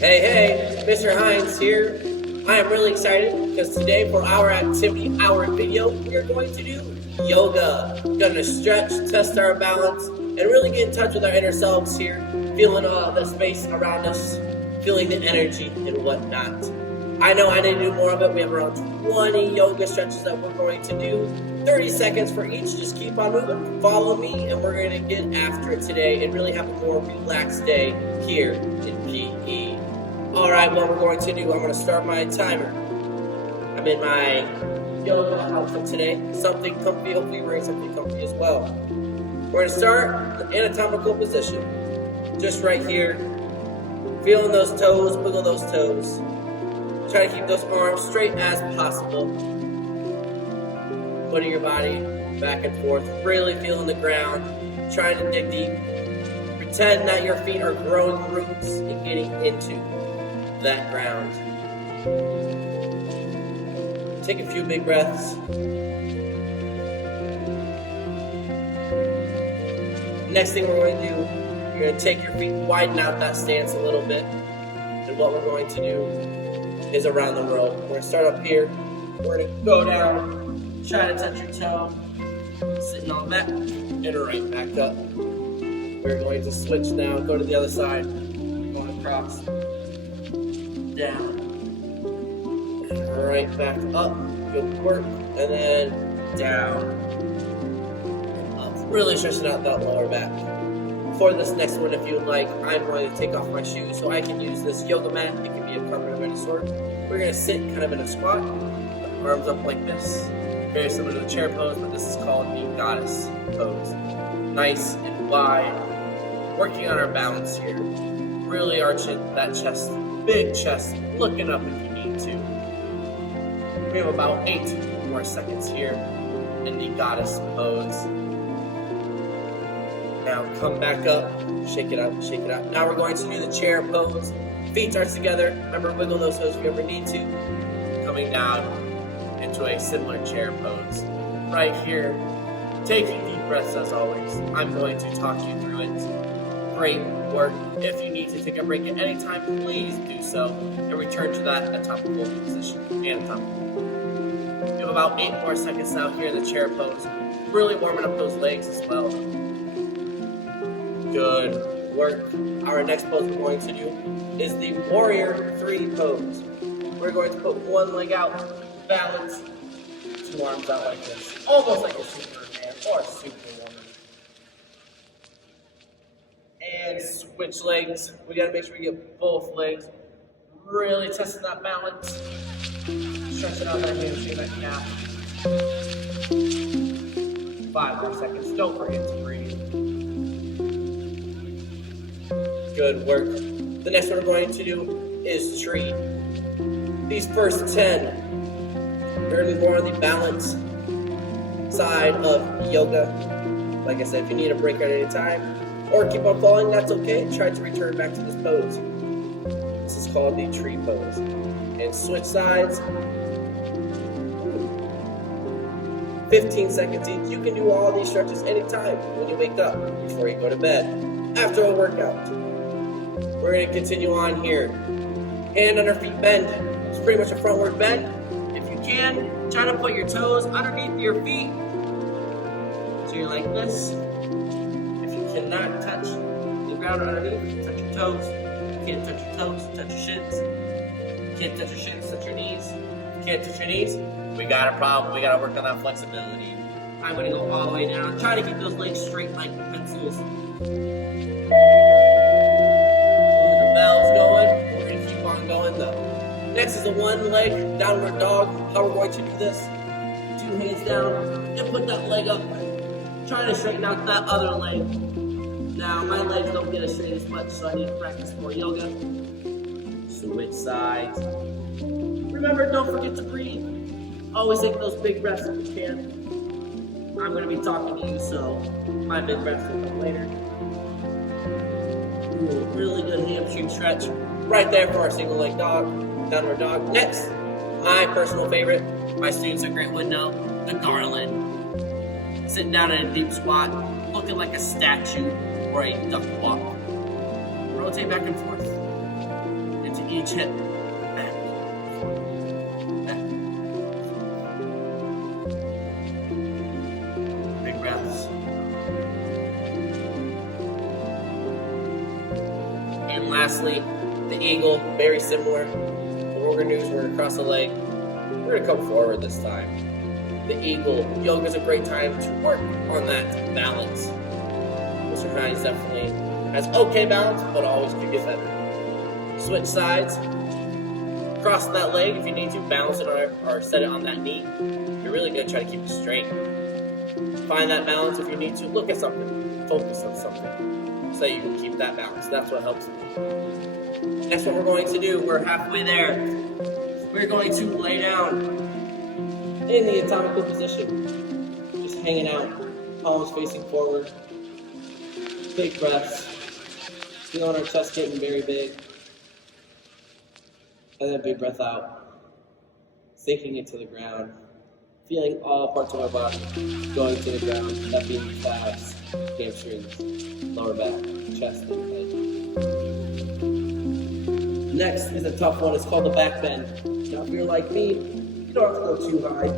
Hey, Mr. Hines here. I am really excited because today for our activity, our video, we are going to do yoga. Gonna stretch, test our balance, and really get in touch with our inner selves here, feeling the space around us, feeling the energy and whatnot. I know I need to do more of it. We have around 20 yoga stretches that we're going to do. 30 seconds for each. Just keep on moving. Follow me, and we're going to get after it today and really have a more relaxed day here in PE. Alright, what we're going to do, I'm going to start my timer. I'm in my yoga outfit today. Something comfy, hopefully you're wearing something comfy as well. We're going to start the anatomical position. Just right here. Feeling those toes, wiggle those toes. Try to keep those arms straight as possible. Putting your body back and forth. Really feeling the ground. Trying to dig deep. Pretend that your feet are growing roots and getting into that ground. Take a few big breaths. Next thing we're going to do, you're going to take your feet, widen out that stance a little bit. And what we're going to do is around the row. We're going to start up here. We're going to go down, try to touch your toe, sitting on that, and right back up. We're going to switch now, go to the other side, going across. Down, right back up, good work, and then down, and up. Really stretching out that lower back. For this next one, if you would like, I'm going to take off my shoes so I can use this yoga mat. It can be a carpet of any sort. We're going to sit kind of in a squat, arms up like this. Very similar to the chair pose, but this is called the goddess pose. Nice and wide, working on our balance here. Really arching that chest. Big chest, looking up if you need to. We have about 8 more seconds here in the goddess pose. Now come back up, shake it out, shake it out. Now we're going to do the chair pose. Feet are together. Remember, wiggle those toes if you ever need to. Coming down into a similar chair pose. Right here, taking deep breaths as always. I'm going to talk you through it. Great work. If you need to take a break at any time, please do so and return to that anatomical position. Anatomical. We have about 8 more seconds now here in the chair pose. Really warming up those legs as well. Good work. Our next pose we're going to do is the warrior 3 pose. We're going to put one leg out, balance, 2 arms out like this. Almost like a Superman or Superwoman. And switch legs. We gotta make sure we get both legs. Really testing that balance. Stretching out that hamstring, that calf. 5 more seconds. Don't forget to breathe. Good work. The next one we're going to do is tree. These first 10 are going to be more on the balance side of yoga. Like I said, if you need a break at any time, or keep on falling, that's okay. Try to return back to this pose. This is called the tree pose. And switch sides. 15 seconds each. You can do all these stretches anytime when you wake up, before you go to bed, after a workout. We're going to continue on here. Hand under feet bend. It's pretty much a frontward bend. If you can, try to put your toes underneath your feet. So you're like this. Cannot touch the ground underneath. Touch your toes. Can't touch your toes. Touch your shins. Can't touch your shins. Touch your knees. Can't touch your knees. We got a problem. We got to work on that flexibility. I'm going to go all the way down. Try to keep those legs straight like pencils. The bell's going. We're going to keep on going though. Next is a one leg downward dog. How we're going to do this? 2 hands down and put that leg up. Try to straighten out that other leg. Now, my legs don't get as straight as much, so I need to practice more yoga. Switch sides. Remember, don't forget to breathe. Always take those big breaths if you can. I'm going to be talking to you, so my big breaths will come later. Ooh, really good hamstring stretch. Right there for our single leg dog, downward dog. Next, my personal favorite. My students are great would know, the garland. Sitting down in a deep squat, looking like a statue or a duck walk. Rotate back and forth. each hip. Back. Back. Big breaths. And lastly, the eagle, very similar. What we're gonna do is we're gonna cross the leg. We're gonna come forward this time. The eagle, yoga is a great time to work on that balance. Mr. Hines definitely has okay balance, but always could get better. Switch sides. Cross that leg if you need to. Balance it on or set it on that knee. You're really gonna try to keep it straight. Find that balance if you need to. Look at something. Focus on something so that you can keep that balance. That's what helps me. That's what we're going to do. We're halfway there. We're going to lay down in the anatomical position. Just hanging out. Palms facing forward. Big breaths. Feeling our chest getting very big. And then big breath out. Sinking into the ground. Feeling all parts of our body going to the ground. That being calves, hamstrings, lower back, chest, and head. Next is a tough one. It's called the back bend. Now, if you're like me, you don't have to go too high.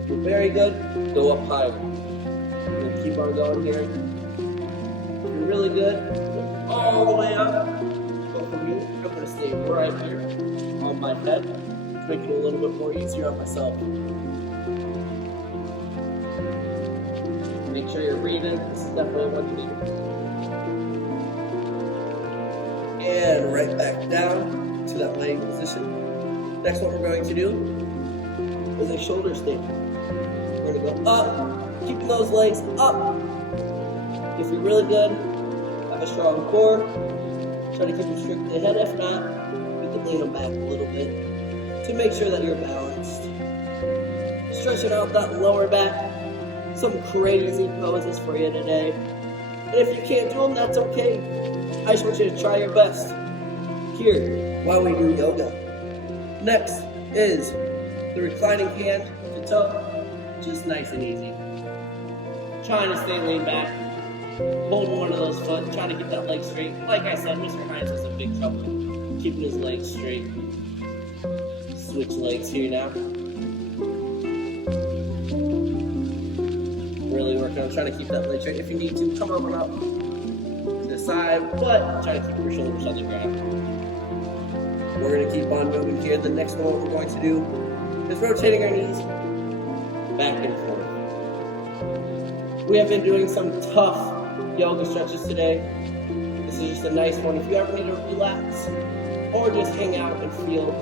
If you're very good, go up higher. We're going to keep on going here. If you're really good, go all the way up. Go for me. I'm going to stay right here on my head to make it a little bit more easier on myself. Make sure you're breathing. This is definitely what you need. And right back down to that laying position. Next, what we're going to do is a shoulder stand. We're going to go up, keeping those legs up. If you're really good, have a strong core. Try to keep them strictly ahead. If not, you can lean them back a little bit to make sure that you're balanced. Stretching out that lower back. Some crazy poses for you today. And if you can't do them, that's okay. I just want you to try your best here while we do yoga. Next is the reclining hand to toe, just nice and easy. Trying to stay lean back, holding one of those foot, trying to get that leg straight. Like I said, Mr. Hines was in big trouble keeping his legs straight. Switch legs here now. Really working on trying to keep that leg straight. If you need to, come over up to the side, but try to keep your shoulders on the ground. We're going to keep on moving here. The next one we're going to do is rotating our knees back and forth. We have been doing some tough yoga stretches today. This is just a nice one. If you ever need to relax or just hang out and feel,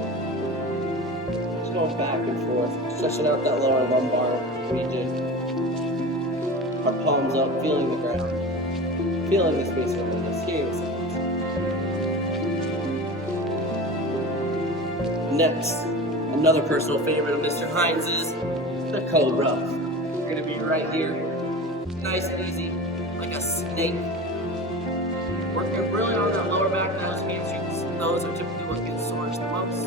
just going back and forth, stretching out that lower lumbar region. Our palms up, feeling the ground, feeling the space around us, hearing the sounds. Next, another personal favorite of Mr. Hines is the cobra. We're going to be right here, nice and easy, like a snake. Working really on that lower back, those hamstrings. Those are typically what gets sore the most.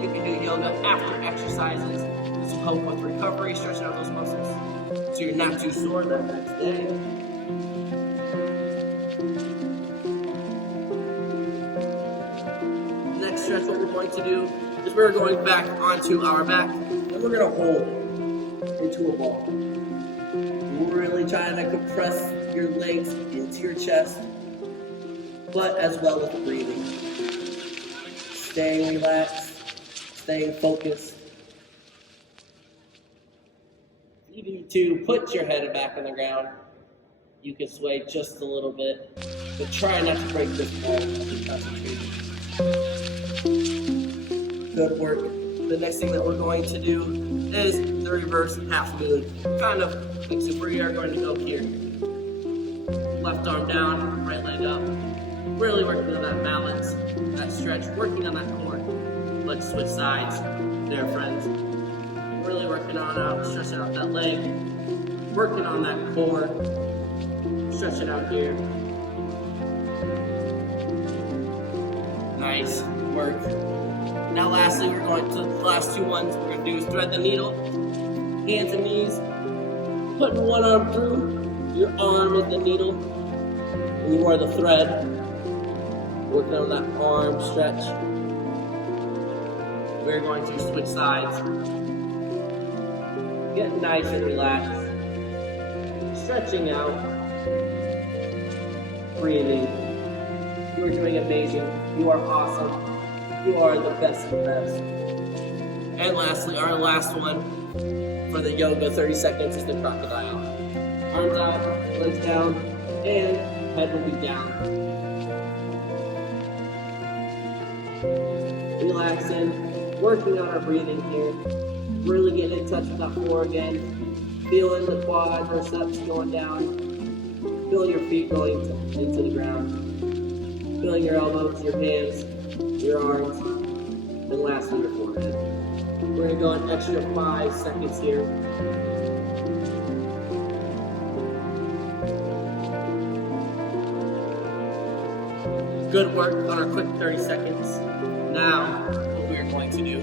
You can do yoga after exercises to help with recovery, stretching out those muscles, so you're not too sore that next day. Next stretch, what we're going to do is we're going back onto our back, and we're going to hold into a ball. We're really trying to compress your legs into your chest, but as well as breathing. Staying relaxed, staying focused. You need to put your head back on the ground. You can sway just a little bit, but try not to break this ball as you concentrate. Good work. The next thing that we're going to do is the reverse half moon. Kind of like so we are going to go here. Left arm down, right leg up. Really working on that balance, that stretch, working on that core. Let's switch sides there, friends. Really working on stretching out that leg, working on that core, stretch it out here. Nice work. Now lastly, we're going to the last two ones we're going to do is thread the needle, hands and knees, putting one arm through your arm with the needle, and you are the thread, working on that arm stretch, we're going to switch sides. Get nice and relaxed. Stretching out. Breathing. You are doing amazing. You are awesome. You are the best of the best. And lastly, our last one for the yoga 30 seconds is the crocodile. Arms out, legs down, and head will be down. Relaxing, working on our breathing here. Really getting in touch with that floor again. Feeling the quadriceps going down. Feeling your feet going into the ground. Feeling your elbows, your hands, your arms, and lastly your forehead. We're going to go an extra 5 seconds here. Good work on our quick 30 seconds. Now, what we're going to do,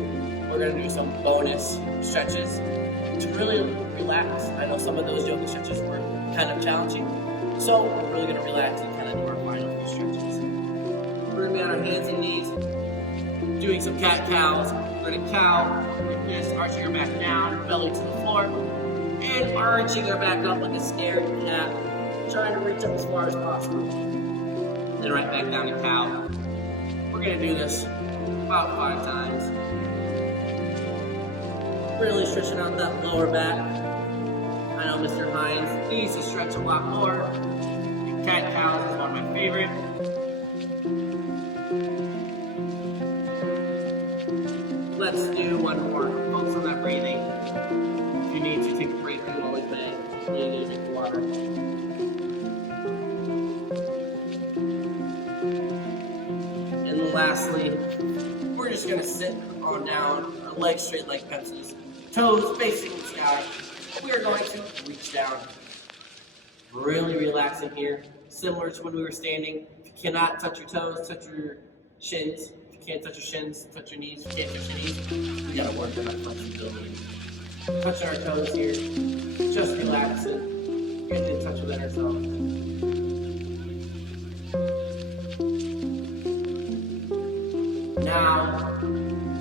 we're going to do some bonus stretches to really relax. I know some of those yoga stretches were kind of challenging, so we're really going to relax and kind of do our final few stretches. We're going to be on our hands and knees, doing some cat-cows. We're going to cow like this, arching our back down, belly to the floor, and arching our back up like a scared cat, trying to reach up as far as possible. Then right back down to cow. We're going to do this about 5 times. Really stretching out that lower back. I know Mr. Hines needs to stretch a lot more. Cat cows is one of my favorite. Let's do one more. Focus on that breathing. If you need to take a break, you always may. You need to drink water. And lastly, we're just going to sit on down, our legs straight like pencils, toes facing the sky. We are going to reach down. Really relaxing here, similar to when we were standing. If you cannot touch your toes, touch your shins. If you can't touch your shins, touch your knees. If you can't touch your knees, we got to work on that flexibility. Touching our toes here, just relaxing, getting in touch with ourselves. Now,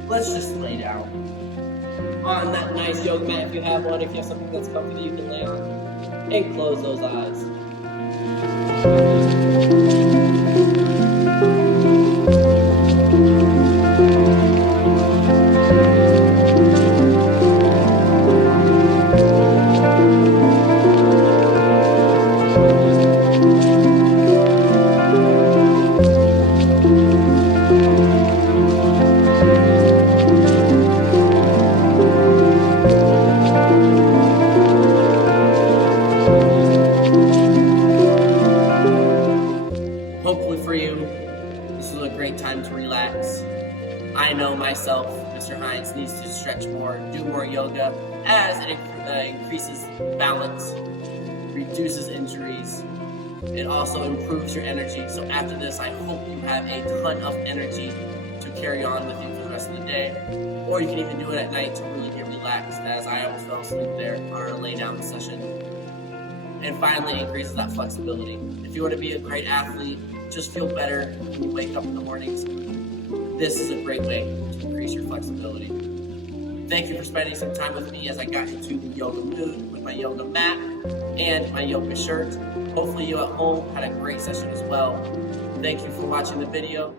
let's just lay down on that nice yoga mat if you have one. If you have something that's comfy that you can lay on, and close those eyes. Hopefully for you, this is a great time to relax. I know myself, Mr. Hines, needs to stretch more, do more yoga, as it increases balance, reduces injuries. It also improves your energy. So after this, I hope you have a ton of energy to carry on with you for the rest of the day. Or you can even do it at night to really get relaxed, as I almost fell asleep there on our lay down session. And finally, increases that flexibility. If you want to be a great athlete, just feel better when you wake up in the mornings, this is a great way to increase your flexibility. Thank you for spending some time with me as I got into the yoga mood with my yoga mat and my yoga shirt. Hopefully you at home had a great session as well. Thank you for watching the video.